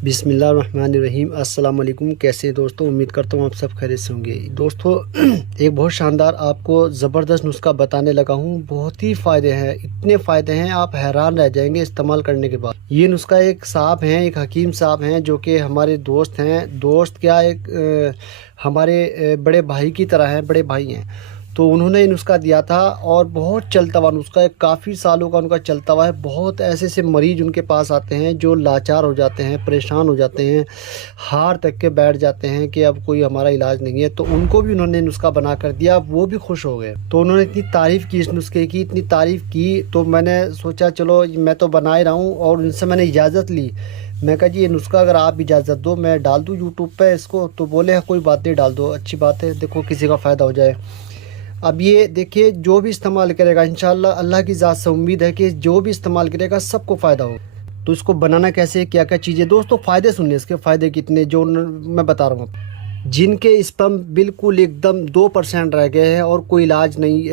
बिस्मिल्लाहिर्रहमानिर्रहीम। अस्सलाम वालेकुम। कैसे हैं दोस्तों? उम्मीद करता हूँ आप सब खैरियत से होंगे। दोस्तों एक बहुत शानदार आपको ज़बरदस्त नुस्खा बताने लगा हूँ। बहुत ही फ़ायदे हैं, इतने फ़ायदे हैं आप हैरान रह जाएंगे इस्तेमाल करने के बाद। ये नुस्खा एक साहब हैं, एक हकीम साहब हैं जो कि हमारे दोस्त हैं। दोस्त क्या, एक हमारे बड़े भाई की तरह हैं, बड़े भाई हैं। तो उन्होंने नुस्खा दिया था और बहुत चलता हुआ नुस्खा है, काफ़ी सालों का उनका चलता हुआ है। बहुत ऐसे ऐसे मरीज़ उनके पास आते हैं जो लाचार हो जाते हैं, परेशान हो जाते हैं, हार तक के बैठ जाते हैं कि अब कोई हमारा इलाज नहीं है। तो उनको भी उन्होंने नुस्खा बना कर दिया, वो भी खुश हो गए। तो उन्होंने इतनी तारीफ़ की इस नुस्खे की, इतनी तारीफ़ की, तो मैंने सोचा चलो मैं तो बना ही रहा हूँ। और उनसे मैंने इजाज़त ली। मैं कहा जी ये नुस्खा अगर आप इजाज़त दो मैं डाल दूँ यूट्यूब पे इसको। तो बोले कोई बात नहीं, डाल दो, अच्छी बात है, देखो किसी का फ़ायदा हो जाए। अब ये देखिए, जो भी इस्तेमाल करेगा इंशाल्लाह, अल्लाह की ज़ात से उम्मीद है कि जो भी इस्तेमाल करेगा सबको फ़ायदा हो। तो इसको बनाना कैसे, क्या क्या चीज़ें, दोस्तों फ़ायदे सुनिए, इसके फ़ायदे कितने जो मैं बता रहा हूँ। जिनके स्पर्म बिल्कुल एकदम 2% रह गए हैं और कोई इलाज नहीं,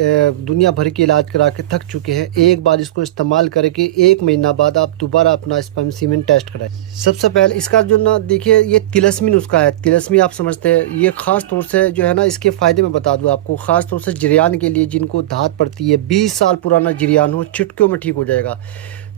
दुनिया भर के इलाज करा के थक चुके हैं, एक बार इसको इस्तेमाल करके 1 महीना बाद आप दोबारा अपना स्पर्म सीमेन टेस्ट कराएं। सबसे पहले इसका जो ना, देखिए ये तिलस्मी नुस्खा है। तिलस्मी आप समझते हैं, ये ख़ास तौर से जो है ना, इसके फ़ायदे मैं बता दूँ आपको। ख़ास तौर से जरियान के लिए, जिनको धात पड़ती है, 20 साल पुराना जरियान हो, चुटकियों में ठीक हो जाएगा।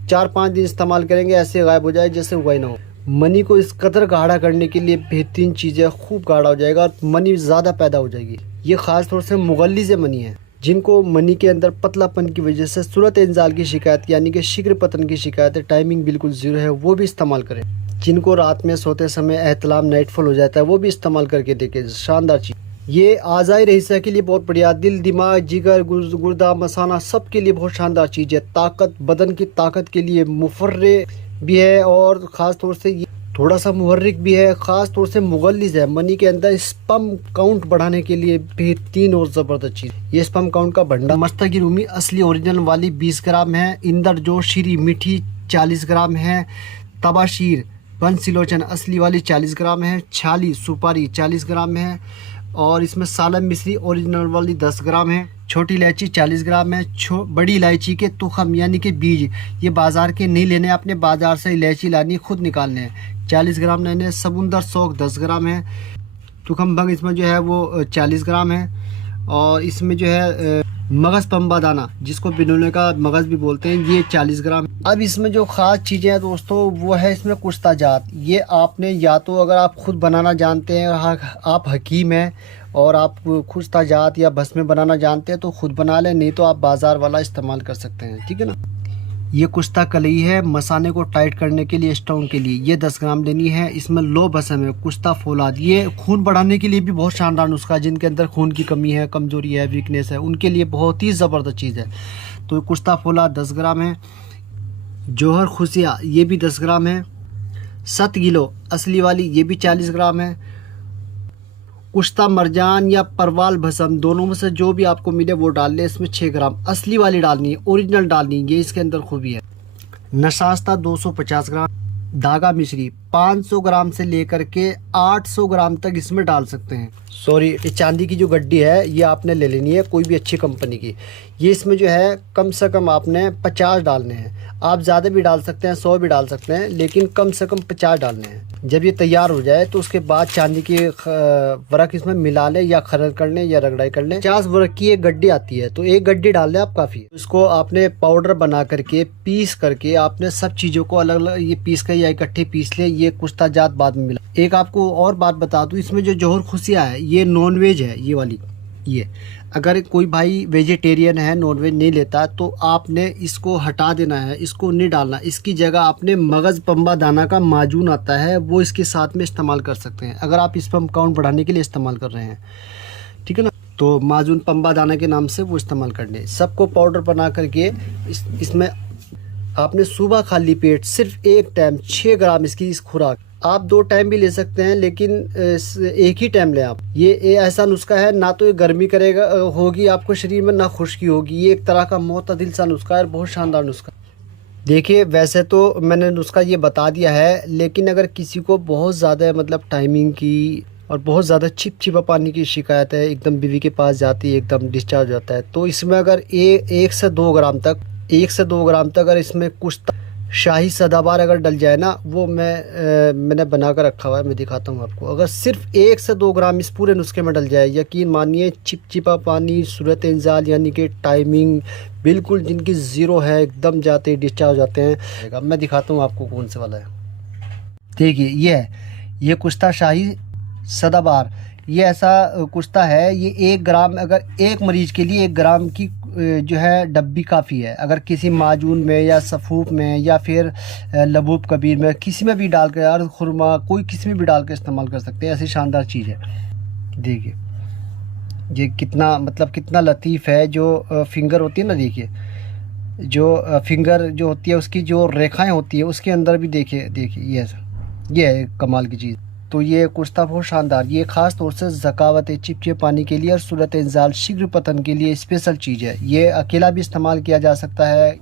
4-5 दिन इस्तेमाल करेंगे ऐसे गायब हो जाए जैसे हुआ ही ना हो। मनी को इस कदर गाढ़ा करने के लिए बेहतरीन चीज़ है, खूब गाढ़ा हो जाएगा और मनी ज़्यादा पैदा हो जाएगी। ये ख़ास तौर से मुगल्लिज़ मनी है। जिनको मनी के अंदर पतलापन की वजह से सूरत इंजाल की शिकायत यानी कि शीघ्र पतन की शिकायत है, टाइमिंग बिल्कुल ज़ीरो है, वो भी इस्तेमाल करें। जिनको रात में सोते समय एहतलाम नाइटफॉल हो जाता है, वो भी इस्तेमाल करके देखें, शानदार चीज़। ये आज़ाई रईसा के लिए बहुत बढ़िया, दिल, दिमाग, जिगर, गुर्दा, मसाना, सब के लिए बहुत शानदार चीज़ है। ताकत, बदन की ताकत के लिए मुफर्रे भी है और ख़ास तौर से ये थोड़ा सा मुहर्रिक भी है। ख़ास तौर से मुगल्लिज़ है, मनी के अंदर स्पर्म काउंट बढ़ाने के लिए बेहतरीन और ज़बरदस्त चीज़। ये स्पर्म काउंट का भंडार मस्ता की रूमी असली ओरिजिनल वाली 20 ग्राम है। इंदर जो शीरी मीठी 40 ग्राम है। तबाशीर बंसिलोचन असली वाली 40 ग्राम है। छाली सुपारी 40 ग्राम है। और इसमें सालम मिश्री ओरिजिनल वाली 10 ग्राम है। छोटी इलायची 40 ग्राम है। बड़ी इलायची के तुखम यानी कि बीज, ये बाज़ार के नहीं लेने, आपने बाज़ार से इलायची लानी, खुद निकालने हैं। 40 ग्राम लेने। समुंदर सौंफ 10 ग्राम है। तुखम भंग इसमें जो है वो 40 ग्राम है। और इसमें जो है मगज़ पंबा दाना, जिसको बिनोले का मगज़ भी बोलते हैं, ये 40 ग्राम। अब इसमें जो ख़ास चीज़ें हैं दोस्तों, वो है इसमें कुश्ता जात। ये आपने या तो अगर आप खुद बनाना जानते हैं, आप हकीम हैं और आप कुश्ता जात या भस्म बनाना जानते हैं तो खुद बना लें, नहीं तो आप बाज़ार वाला इस्तेमाल कर सकते हैं, ठीक है ना। ये कुश्ता कलई है, मसाने को टाइट करने के लिए, स्ट्रॉन्ग के लिए, ये 10 ग्राम लेनी है। इसमें लो भस्म है, कुश्ता फौलाद, ये खून बढ़ाने के लिए भी बहुत शानदार नुस्खा है। जिनके अंदर खून की कमी है, कमज़ोरी है, वीकनेस है, उनके लिए बहुत ही ज़बरदस्त चीज़ है। तो कुश्ता फौलाद 10 ग्राम है। जौहर खुशिया ये भी 10 ग्राम है। 7 किलो असली वाली, ये भी 40 ग्राम है। कुश्ता मरजान या परवाल भस्म, दोनों में से जो भी आपको मिले वो डाल ले। इसमें 6 ग्राम असली वाली डालनी है, ओरिजिनल डालनी है, ये इसके अंदर खूबी है। नशास्ता 250 ग्राम। धागा मिश्री 500 ग्राम से लेकर के 800 ग्राम तक इसमें डाल सकते हैं। सॉरी, ये चांदी की जो गड्डी है ये आपने ले लेनी है, कोई भी अच्छी कंपनी की। ये इसमें जो है कम से कम आपने 50 डालने हैं। आप ज़्यादा भी डाल सकते हैं, 100 भी डाल सकते हैं, लेकिन कम से कम 50 डालने हैं। जब ये तैयार हो जाए तो उसके बाद चांदी की वर्क इसमें मिला लें या खरल कर लें या रगड़ाई कर लें। 50 वर्क की एक गड्डी आती है, तो एक गड्डी डाल लें आप, काफ़ी। इसको आपने पाउडर बना करके पीस करके आपने सब चीज़ों को अलग अलग ये पीस कर या इकट्ठे पीस लें। ये कुश्ता जात बाद में मिला। एक आपको और बात बता दूँ, इसमें जो जौहर खुशिया है ये नॉन वेज है, ये वाली। ये अगर कोई भाई वेजिटेरियन है, नॉनवेज नहीं लेता, तो आपने इसको हटा देना है, इसको नहीं डालना। इसकी जगह आपने मगज़ पंबा दाना का माजून आता है, वो इसके साथ में इस्तेमाल कर सकते हैं अगर आप स्पर्म काउंट बढ़ाने के लिए इस्तेमाल कर रहे हैं, ठीक है ना। तो माजून पंबा दाना के नाम से वो इस्तेमाल कर लें। सबको पाउडर बना करके इसमें आपने सुबह खाली पेट सिर्फ एक टाइम 6 ग्राम इसकी इस खुराक, आप 2 टाइम भी ले सकते हैं, लेकिन एक ही टाइम लें आप। ये ऐसा नुस्खा है, ना तो ये गर्मी करेगा होगी आपको शरीर में, ना खुश्की होगी। ये एक तरह का मोतदिल सा नुस्खा है, बहुत शानदार नुस्खा। देखिए वैसे तो मैंने नुस्खा ये बता दिया है, लेकिन अगर किसी को बहुत ज़्यादा मतलब टाइमिंग की और बहुत ज़्यादा चिपचिपा पानी की शिकायत है, एकदम बीवी के पास जाती है एकदम डिस्चार्ज हो जाता है, तो इसमें अगर 1 से 2 ग्राम तक अगर इसमें कुछ शाही सदाबहार अगर डल जाए ना, वो मैंने बना कर रखा हुआ है, मैं दिखाता हूँ आपको। अगर सिर्फ 1 से 2 ग्राम इस पूरे नुस्खे में डल जाए, यकीन मानिए चिपचिपा पानी, सूरत इंजाल यानी कि टाइमिंग बिल्कुल जिनकी ज़ीरो है, एकदम जाते ही डिस्चार्ज हो जाते हैं। अब मैं दिखाता हूँ आपको कौन से वाला है। देखिए ये कुश्ता शाही सदाबहार, ये ऐसा कुश्ता है। ये 1 ग्राम, अगर एक मरीज़ के लिए 1 ग्राम की जो है डब्बी काफ़ी है। अगर किसी माजून में या सफ़ूफ में या फिर लबूब कबीर में, किसी में भी डाल कर, यार खुरमा, कोई किसी में भी डाल कर इस्तेमाल कर सकते हैं। ऐसी शानदार चीज़ है। देखिए ये कितना, मतलब कितना लतीफ़ है। जो फिंगर होती है ना, देखिए जो फिंगर जो होती है, उसकी जो रेखाएं होती है उसके अंदर भी देखिए ये है कमाल की चीज़। तो ये कुश्ता बहुत शानदार, ये ख़ास तौर से ज़कावत चिपचिपे पानी के लिए और सूरत इंजाल शीघ्र पतन के लिए स्पेशल चीज़ है। ये अकेला भी इस्तेमाल किया जा सकता है।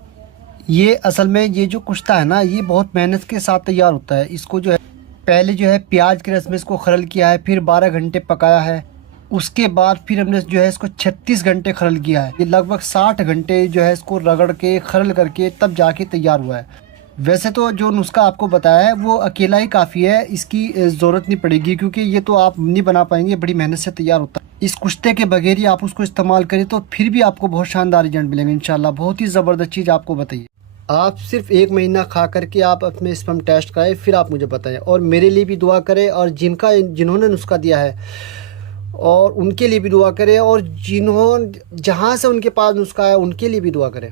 ये असल में ये जो कुश्ता है ना, ये बहुत मेहनत के साथ तैयार होता है। इसको जो है पहले जो है प्याज के रस में इसको खरल किया है, फिर 12 घंटे पकाया है। उसके बाद फिर हमने जो है इसको 36 घंटे खरल किया है। ये लगभग 60 घंटे जो है इसको रगड़ के खरल करके तब जाके तैयार हुआ है। वैसे तो जो नुस्खा आपको बताया है वो अकेला ही काफ़ी है, इसकी ज़रूरत नहीं पड़ेगी, क्योंकि ये तो आप नहीं बना पाएंगे, बड़ी मेहनत से तैयार होता है। इस कुश्ते के बगैर ही आप उसको इस्तेमाल करें तो फिर भी आपको बहुत शानदार रिजल्ट मिलेंगे इंशाल्लाह। बहुत ही ज़बरदस्त चीज़ आपको बताइए। आप सिर्फ 1 महीना खा करके आप अपने स्पर्म टेस्ट कराएं, फिर आप मुझे बताएं। और मेरे लिए भी दुआ करें, और जिन्होंने नुस्खा दिया है और उनके लिए भी दुआ करें, और जहाँ से उनके पास नुस्खा है उनके लिए भी दुआ करें।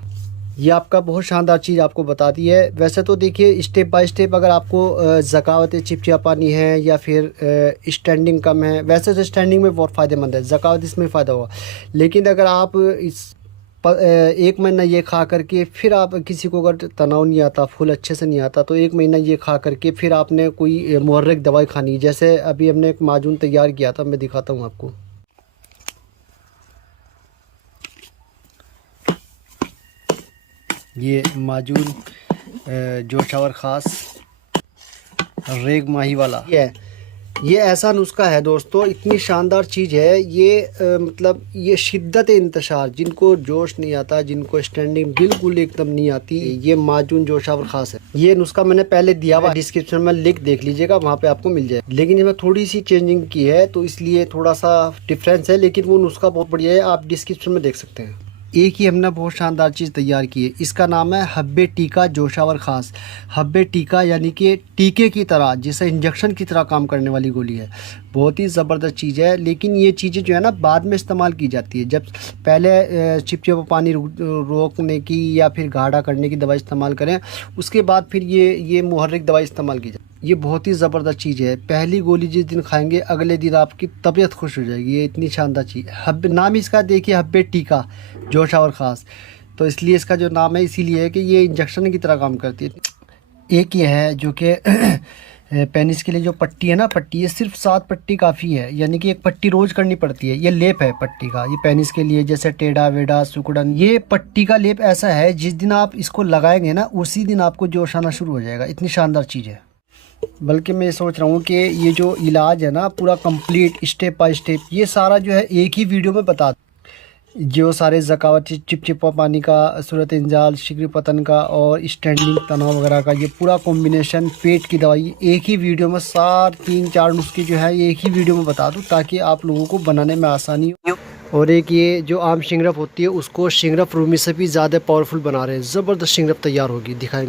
ये आपका बहुत शानदार चीज़ आपको बता दी है। वैसे तो देखिए स्टेप बाय स्टेप, अगर आपको ज़कावत चिपचिपा पानी है या फिर स्टैंडिंग कम है, वैसे तो स्टैंडिंग में बहुत फ़ायदेमंद है, ज़कावत इसमें फ़ायदा होगा। लेकिन अगर आप 1 महीना ये खा करके फिर आप, किसी को अगर तनाव नहीं आता, फूल अच्छे से नहीं आता, तो 1 महीना ये खा करके फिर आपने कोई मुहर्रिक दवाई खानी है। जैसे अभी हमने एक माजून तैयार किया था, मैं दिखाता हूँ आपको। ये माजून जोशावर ख़ास रेग माही वाला ये ऐसा नुस्खा है दोस्तों, इतनी शानदार चीज़ है ये। मतलब ये शिद्दत इंतशार, जिनको जोश नहीं आता, जिनको स्टैंडिंग बिल्कुल एकदम नहीं आती, ये माजून जोशावर ख़ास है। ये नुस्खा मैंने पहले दिया हुआ, डिस्क्रिप्शन में लिंक देख लीजिएगा, वहाँ पे आपको मिल जाए। लेकिन इसमें थोड़ी सी चेंजिंग की है, तो इसलिए थोड़ा सा डिफरेंस है, लेकिन वो नुस्खा बहुत बढ़िया है, आप डिस्क्रिप्शन में देख सकते हैं। एक ही हमने बहुत शानदार चीज़ तैयार की है, इसका नाम है हब्बे टीका जोशावर ख़ास। हब्बे टीका यानी कि टीके की तरह, जैसे इंजेक्शन की तरह काम करने वाली गोली है। बहुत ही ज़बरदस्त चीज़ है। लेकिन ये चीज़ें जो है ना बाद में इस्तेमाल की जाती है। जब पहले चिपचिपा पानी रोकने की या फिर गाढ़ा करने की दवाई इस्तेमाल करें, उसके बाद फिर ये मुहर्रिक दवाई इस्तेमाल की जाए। ये बहुत ही ज़बरदस्त चीज़ है। पहली गोली जिस दिन खाएंगे अगले दिन आपकी तबीयत खुश हो जाएगी। ये इतनी शानदार चीज़ है। हब्बे नाम इसका देखिए, हब्बे टीका जोशावर ख़ास, तो इसलिए इसका जो नाम है इसीलिए है कि ये इंजेक्शन की तरह काम करती है। एक ये है जो कि पेनिस के लिए जो पट्टी है ना, पट्टी, ये सिर्फ 7 पट्टी काफ़ी है, यानी कि 1 पट्टी रोज़ करनी पड़ती है। ये लेप है पट्टी का, ये पेनिस के लिए, जैसे टेढ़ा वेढ़ा सुकुड़न। ये पट्टी का लेप ऐसा है, जिस दिन आप इसको लगाएंगे ना उसी दिन आपको जोश आना शुरू हो जाएगा। इतनी शानदार चीज़ है। बल्कि मैं सोच रहा हूँ कि ये जो इलाज है ना पूरा कंप्लीट स्टेप बाय स्टेप, ये सारा जो है एक ही वीडियो में बता, जो सारे ज़कावत चिपचिपा पानी का, सूरत इंजाल शीघ्र पतन का और स्टैंडिंग तनाव वगैरह का, ये पूरा कॉम्बिनेशन, पेट की दवाई, एक ही वीडियो में 3-4 नुस्खे जो है ये एक ही वीडियो में बता दूँ, ताकि आप लोगों को बनाने में आसानी हो। और एक ये जो आम शिंगरफ होती है, उसको शिंगरफ रूमी से भी ज़्यादा पावरफुल बना रहे हैं। ज़बरदस्त शिंगरफ तैयार होगी, दिखाएंगे।